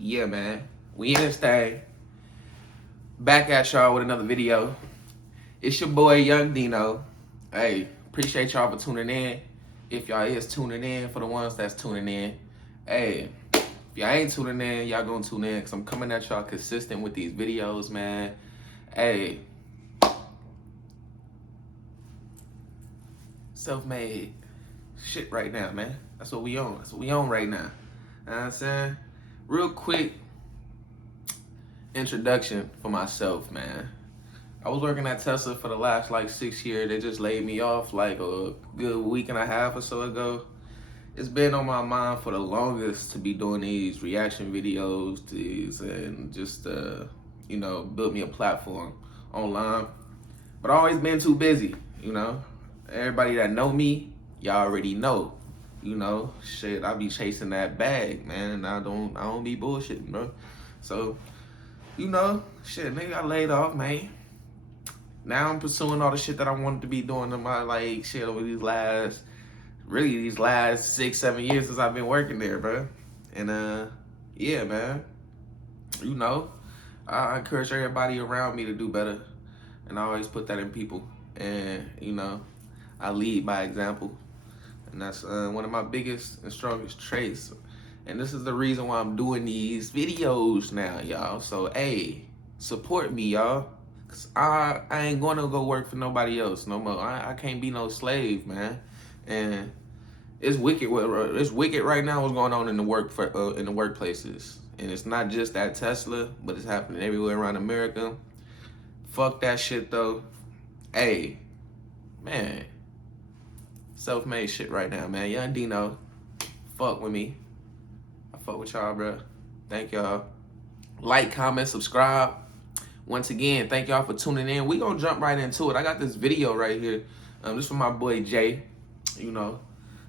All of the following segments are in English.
Yeah, man. We in this thing. Back at y'all with another video. It's your boy, Young Dino. Hey, appreciate y'all for tuning in. If y'all is tuning in, for the ones that's tuning in. Hey, if y'all ain't tuning in, y'all gonna tune in because I'm coming at y'all consistent with these videos, man. Hey. Self-made shit right now, man. That's what we on. That's what we on right now. You know what I'm saying? Real quick introduction for myself, man. I was working at Tesla for the last 6 years. They just laid me off like a good week and a half or so ago. It's been on my mind for the longest to be doing these reaction videos, and just build me a platform online. But I always been too busy, Everybody that know me, y'all already know. Shit, I be chasing that bag, man, and I don't be bullshitting, bro. So, shit, nigga got laid off, man. Now I'm pursuing all the shit that I wanted to be doing in my shit over these last 6-7 years since I've been working there, bro. And yeah, man. I encourage everybody around me to do better, and I always put that in people. And I lead by example, and that's one of my biggest and strongest traits. And this is the reason why I'm doing these videos now, y'all. So, hey, support me, y'all. Cause I ain't gonna go work for nobody else no more. I can't be no slave, man. And it's wicked. It's wicked right now. What's going on in the workplaces? And it's not just at Tesla, but it's happening everywhere around America. Fuck that shit though. Hey, man. Self-made shit right now, man. Young Dino, fuck with me. I fuck with y'all, bro. Thank y'all. Like, comment, subscribe. Once again, thank y'all for tuning in. We gonna jump right into it. I got this video right here. This from my boy Jay.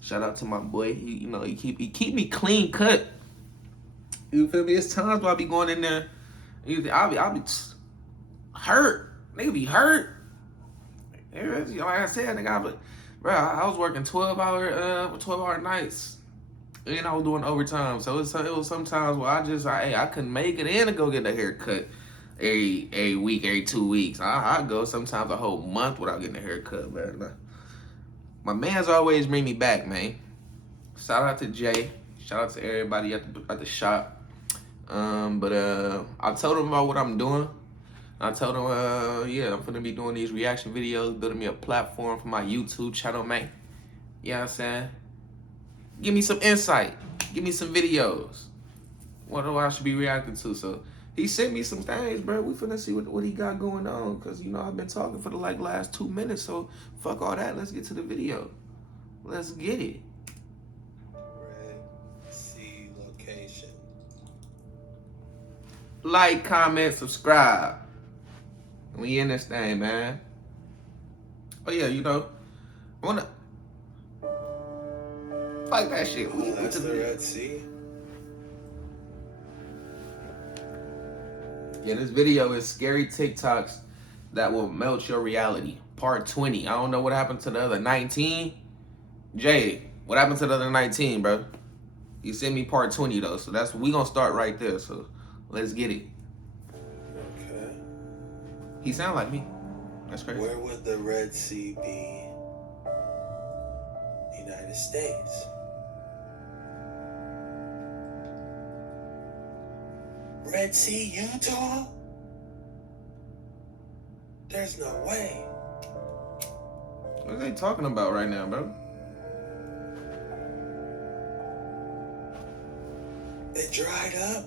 Shout out to my boy. He keep me clean cut. You feel me? It's times where I be going in there. I'll be hurt. Nigga be hurt. Like I said, nigga, I was working 12-hour nights, and I was doing overtime. So it was sometimes where I couldn't make it in to go get a haircut a week, every 2 weeks. I go sometimes a whole month without getting a haircut, man. My man's always bring me back, man. Shout out to Jay. Shout out to everybody at the shop. I told him about what I'm doing. I told him, I'm gonna be doing these reaction videos, building me a platform for my YouTube channel, man. You know what I'm saying? Give me some insight. Give me some videos. What do I should be reacting to? So he sent me some things, bro. We finna see what he got going on. Cause I've been talking for the last 2 minutes. So fuck all that. Let's get to the video. Let's get it. Red Sea location. Like, comment, subscribe. We in this thing, man. Oh yeah, I wanna fight that shit. That's the Red Sea. Yeah, this video is scary TikToks that will melt your reality. Part 20. I don't know what happened to the other 19. Jay, what happened to the other 19, bro? You sent me part 20 though, so we gonna start right there. So let's get it. Okay. He sound like me. That's crazy. Where would the Red Sea be? United States. Red Sea, Utah? There's no way. What are they talking about right now, bro? It dried up.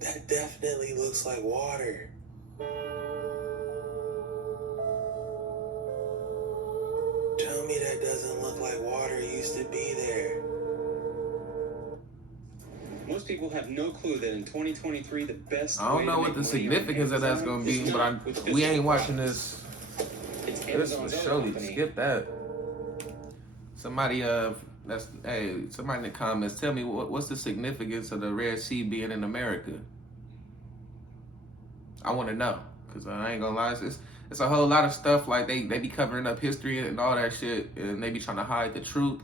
That definitely looks like water. Tell me that doesn't look like water used to be there. Most people have no clue that in 2023 the best. I don't know what the significance of that's gonna be, but we ain't watching this. This show. Skip that. Somebody somebody in the comments, tell me what's the significance of the Red Sea being in America? I want to know, cause I ain't gonna lie, it's a whole lot of stuff like they be covering up history and all that shit, and they be trying to hide the truth.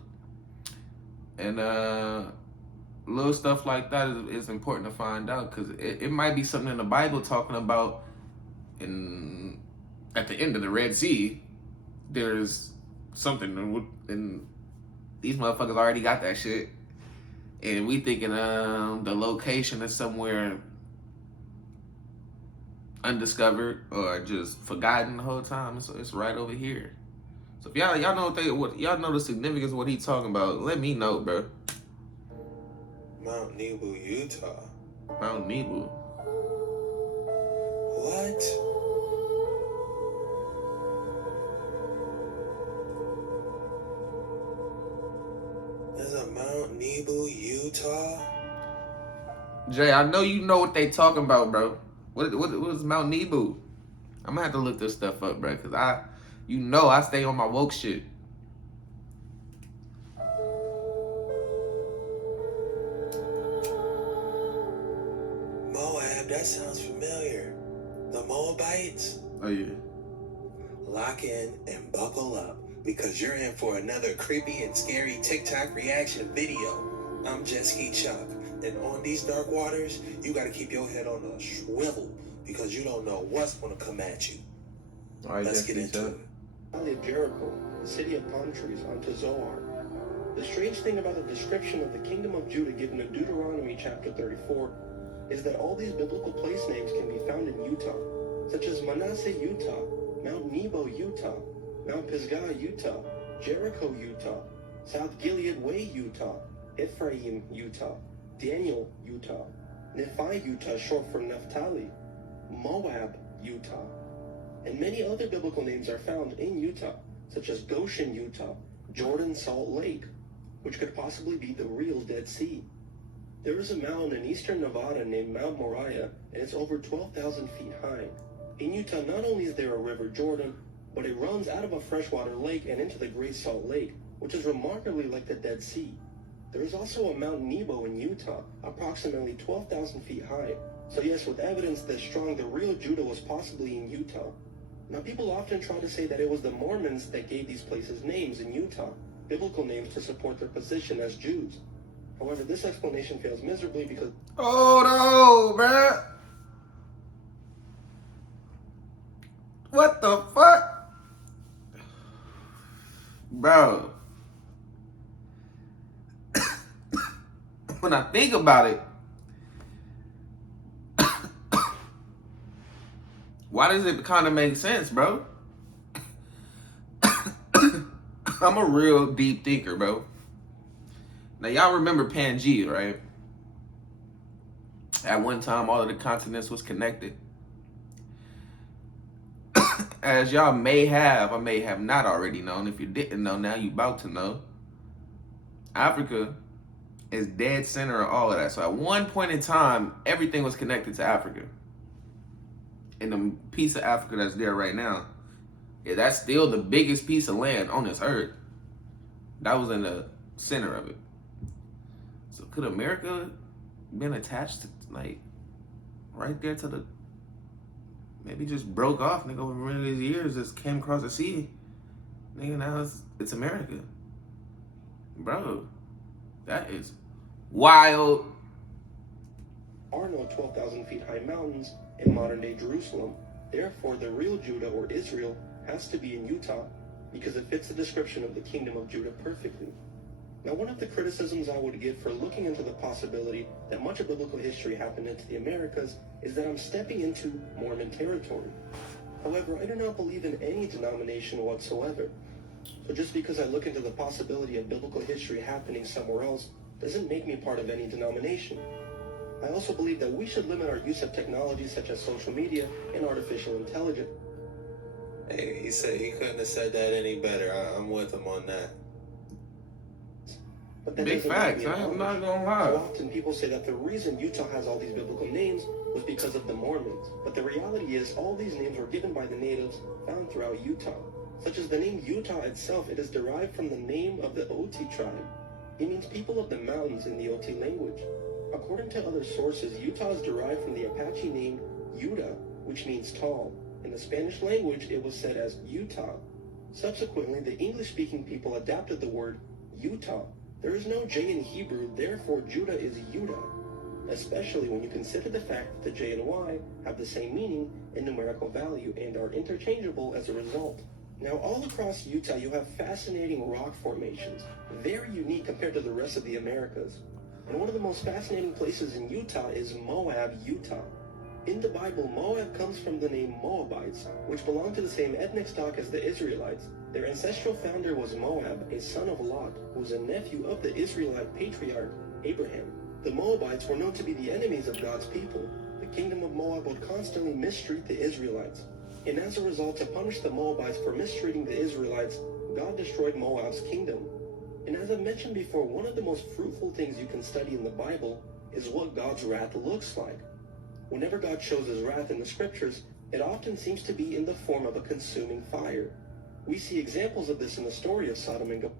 And little stuff like that is important to find out, because it might be something in the Bible talking about at the end of the Red Sea. There's something, and these motherfuckers already got that shit, and we thinking the location is somewhere undiscovered or just forgotten the whole time. So it's right over here. So if y'all know what y'all know the significance of what he talking about, let me know, bro. Mount Nebo, Utah. Mount Nebo. What? There's a Mount Nebo, Utah? Jay, I know you know what they talking about, bro. What is Mount Nebo? I'm gonna have to look this stuff up, bro, because I stay on my woke shit. Moab, that sounds familiar. The Moabites? Oh yeah. Lock in and buckle up, because you're in for another creepy and scary TikTok reaction video. I'm Jet Chuck, and on these dark waters, you gotta keep your head on a swivel, because you don't know what's gonna come at you. All right, Let's get into it. Valley of Jericho, the city of palm trees, onto Zoar. The strange thing about the description of the kingdom of Judah given in Deuteronomy chapter 34 is that all these biblical place names can be found in Utah, such as Manasseh, Utah, Mount Nebo, Utah, Mount Pisgah, Utah, Jericho, Utah, South Gilead Way, Utah, Ephraim, Utah, Daniel, Utah, Nephi, Utah, short for Naphtali, Moab, Utah, and many other biblical names are found in Utah, such as Goshen, Utah, Jordan Salt Lake, which could possibly be the real Dead Sea. There is a mountain in eastern Nevada named Mount Moriah, and it's over 12,000 feet high. In Utah, not only is there a river Jordan, but it runs out of a freshwater lake and into the Great Salt Lake, which is remarkably like the Dead Sea. There is also a Mount Nebo in Utah, approximately 12,000 feet high. So yes, with evidence this strong, the real Judah was possibly in Utah. Now, people often try to say that it was the Mormons that gave these places names in Utah, biblical names to support their position as Jews. However, this explanation fails miserably because... Oh no, bruh. What the fuck? Bro. When I think about it, why does it kind of make sense, bro? I'm a real deep thinker, bro. Now, y'all remember Pangea, right? At one time, all of the continents was connected. As y'all may have, or may have not already known, if you didn't know, now you about to know, Africa is dead center of all of that. So at one point in time, everything was connected to Africa. And the piece of Africa that's there right now, yeah, that's still the biggest piece of land on this earth. That was in the center of it. So could America been attached to, like, right there to the, maybe just broke off, nigga, over many of these years, just came across the sea. Nigga, now it's America. Bro, that is wild. There are no 12,000 feet high mountains in modern day Jerusalem. Therefore, the real Judah or Israel has to be in Utah because it fits the description of the kingdom of Judah perfectly. Now, one of the criticisms I would give for looking into the possibility that much of biblical history happened into the Americas is that I'm stepping into Mormon territory. However, I do not believe in any denomination whatsoever. So just because I look into the possibility of biblical history happening somewhere else doesn't make me part of any denomination. I also believe that we should limit our use of technology such as social media and artificial intelligence. Hey, he said he couldn't have said that any better. I'm with him on that. But that Big doesn't make facts, me I'm not acknowledge. gonna lie. So often people say that the reason Utah has all these biblical names was because of the Mormons. But the reality is all these names were given by the natives found throughout Utah. Such as the name Utah itself, it is derived from the name of the Oti tribe. It means people of the mountains in the Oti language. According to other sources, Utah is derived from the Apache name Yuta, which means tall. In the Spanish language, it was said as Utah. Subsequently, the English-speaking people adapted the word Utah, There is no J in Hebrew, therefore Judah is Yudah, especially when you consider the fact that the J and Y have the same meaning and numerical value and are interchangeable as a result. Now, all across Utah, you have fascinating rock formations, very unique compared to the rest of the Americas. And one of the most fascinating places in Utah is Moab, Utah. In the Bible, Moab comes from the name Moabites, which belong to the same ethnic stock as the Israelites. Their ancestral founder was Moab, a son of Lot, who was a nephew of the Israelite patriarch, Abraham. The Moabites were known to be the enemies of God's people. The kingdom of Moab would constantly mistreat the Israelites. And as a result, to punish the Moabites for mistreating the Israelites, God destroyed Moab's kingdom. And as I've mentioned before, one of the most fruitful things you can study in the Bible is what God's wrath looks like. Whenever God shows his wrath in the scriptures, it often seems to be in the form of a consuming fire. We see examples of this in the story of Sodom and Gomorrah.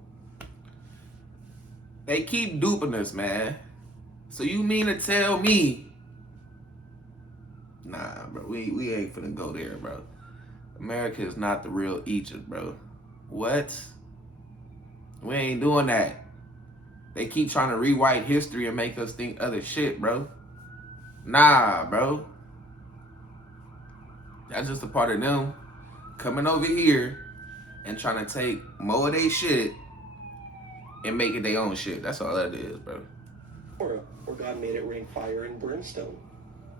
They keep duping us, man. So you mean to tell me? Nah, bro, we ain't finna go there, bro. America is not the real Egypt, bro. What? We ain't doing that. They keep trying to rewrite history and make us think other shit, bro. Nah, bro. That's just a part of them coming over here and trying to take more of their shit and make it their own shit. That's all that is, bro. Where God made it rain fire and brimstone.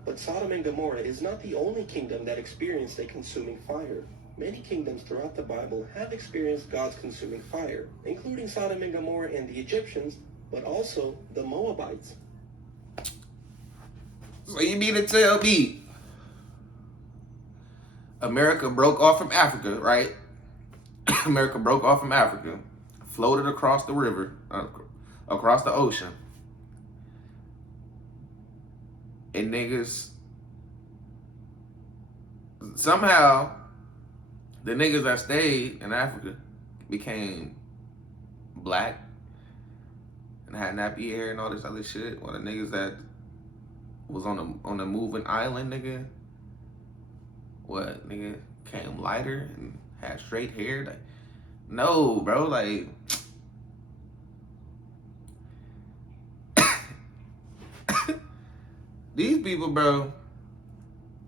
But Sodom and Gomorrah is not the only kingdom that experienced a consuming fire. Many kingdoms throughout the Bible have experienced God's consuming fire, including Sodom and Gomorrah and the Egyptians, but also the Moabites. So you mean to tell me America broke off from Africa, right? America broke off from Africa, floated across the river, across the ocean, and niggas, somehow, the niggas that stayed in Africa became black and had nappy hair and all this other shit, while the niggas that was on the moving island, nigga, what, nigga, came lighter and had straight hair. Like, no, bro, like, these people, bro.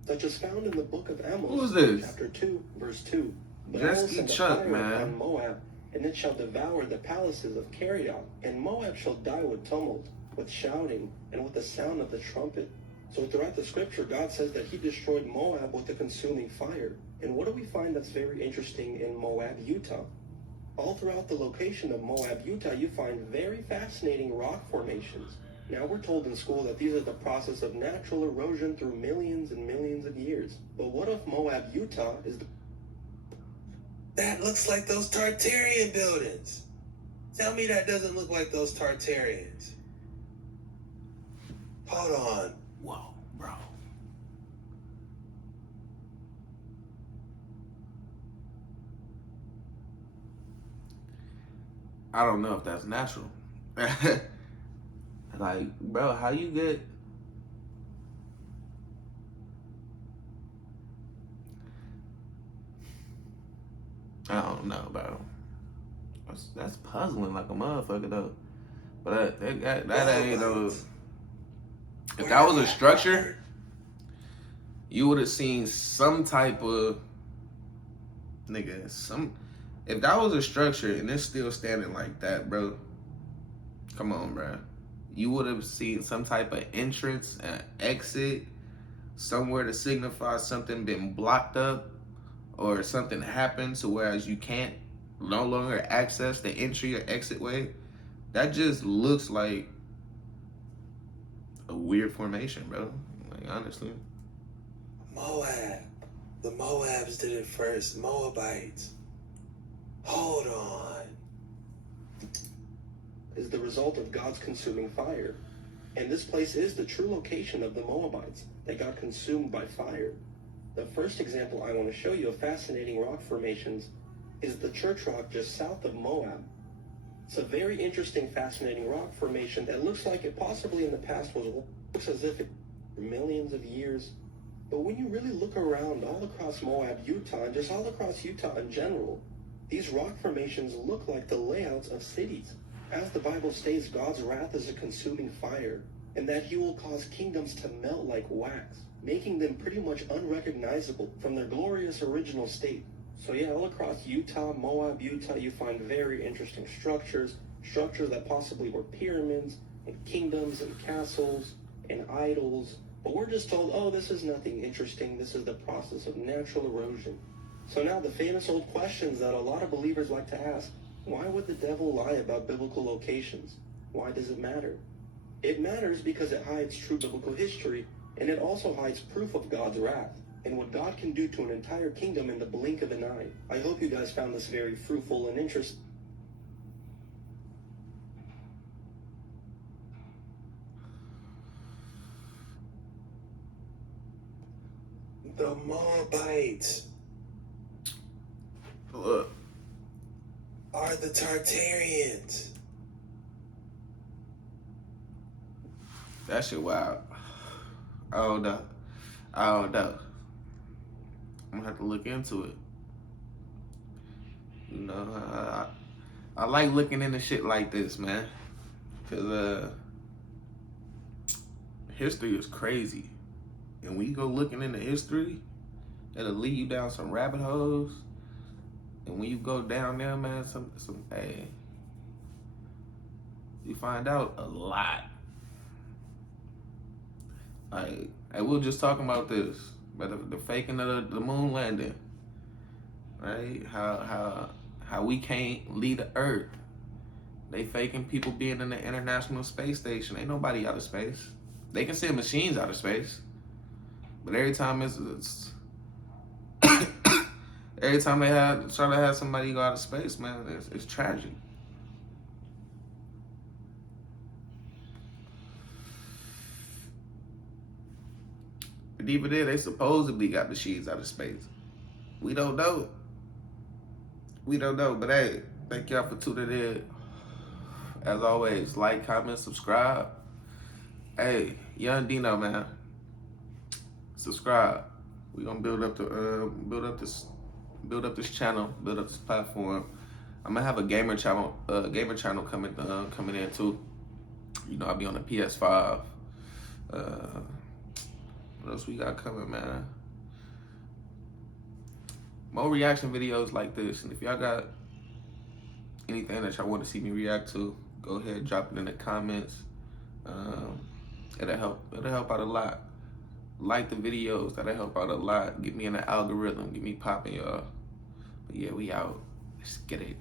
Such as found in the book of Amos, Who is this? chapter 2, verse 2. But I will Just send a Chuck, fire man. upon Moab, and it shall devour the palaces of Kerioth, and Moab shall die with tumult, with shouting, and with the sound of the trumpet. So throughout the scripture, God says that he destroyed Moab with a consuming fire. And what do we find that's very interesting in Moab, Utah? All throughout the location of Moab, Utah, you find very fascinating rock formations. Now we're told in school that these are the process of natural erosion through millions and millions of years. But what if Moab, Utah is the... That looks like those Tartarian buildings. Tell me that doesn't look like those Tartarians. Hold on. Whoa, bro. I don't know if that's natural. Like, bro, how you get... I don't know, bro. That's puzzling like a motherfucker, though. But that ain't no... If that was a structure, you would have seen some type of... Nigga, if that was a structure and it's still standing like that, bro, come on, bro. You would have seen some type of entrance and exit, somewhere to signify something been blocked up or something happened to whereas you can't no longer access the entry or exit way. That just looks like a weird formation, bro. Like, honestly. Moab. The Moabs did it first. Moabites. Hold on. is the result of God's consuming fire. And this place is the true location of the Moabites that got consumed by fire. The first example I want to show you of fascinating rock formations is the church rock just south of Moab. It's a very interesting, fascinating rock formation that looks like it possibly in the past looks as if it for millions of years. But when you really look around all across Moab, Utah, and just all across Utah in general, these rock formations look like the layouts of cities. As the Bible states, God's wrath is a consuming fire, and that he will cause kingdoms to melt like wax, making them pretty much unrecognizable from their glorious original state. So yeah, all across Utah, Moab, Utah, you find very interesting structures that possibly were pyramids, and kingdoms, and castles, and idols. But we're just told, oh, this is nothing interesting. This is the process of natural erosion. So now the famous old questions that a lot of believers like to ask. Why would the devil lie about biblical locations? Why does it matter? It matters because it hides true biblical history, and it also hides proof of God's wrath and what God can do to an entire kingdom in the blink of an eye. I hope you guys found this very fruitful and interesting. The Moabites Look, are the Tartarians. that shit wild. I don't know. I'm gonna have to look into it. You know, I like looking into shit like this, man. Cause history is crazy. And when you go looking into history, it'll lead you down some rabbit holes. And when you go down there, man, hey, you find out a lot. Like, we were just talking about this, but the faking of the moon landing, right? How we can't leave the Earth. They faking people being in the International Space Station. Ain't nobody out of space. They can send machines out of space, but every time it's every time they try to have somebody go out of space, man, it's tragic. But even then, they supposedly got machines out of space. We don't know. But hey, thank y'all for tuning in. As always, like, comment, subscribe. Hey, Young Dino, man, subscribe. We gonna build up this channel, build up this platform. I'm gonna have a gamer channel coming in too. You know, I'll be on the PS5. What else we got coming, man? More reaction videos like this. And if y'all got anything that y'all want to see me react to, go ahead, drop it in the comments. It'll help out a lot. Like the videos, that'll help out a lot. Get me in the algorithm, get me popping, y'all. But yeah, we out. Let's get it.